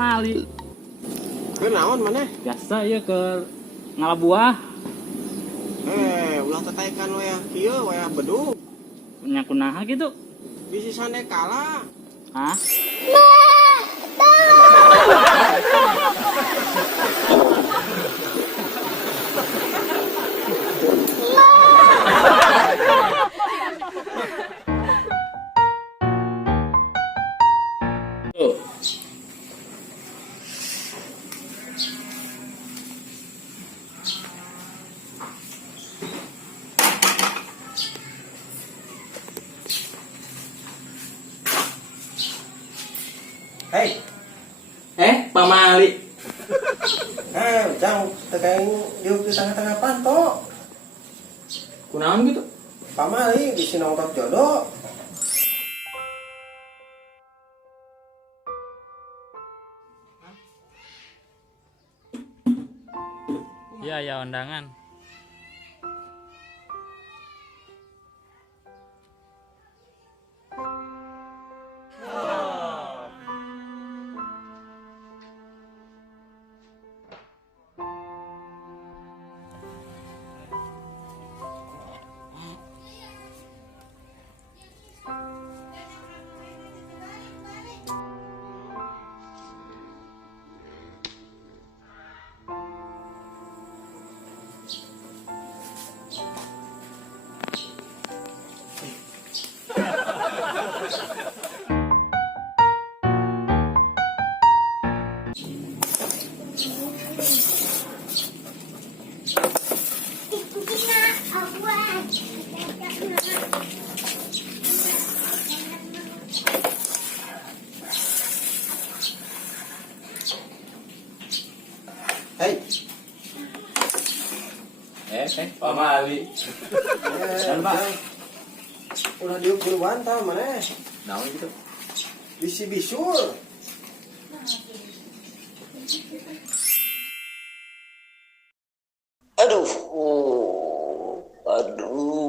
pamali. Ke naon maneh? Biasa ya ke ngalabuah. Ulah tetekan we kieu we bedug. Nya kunaha gitu. Bisi sande kala. Hah? Tuh. Hei, Pamali. jang tegaing diuk di tengah-tengah panto. Kunaon gitu? Pamali bisi nongkrong jodoh. Ya, ya undangan. Hei, Pamali. dan Pak, ulah diuk buruan tah maneh. Naon gitu? Bisi bisur. Aduh, aduh.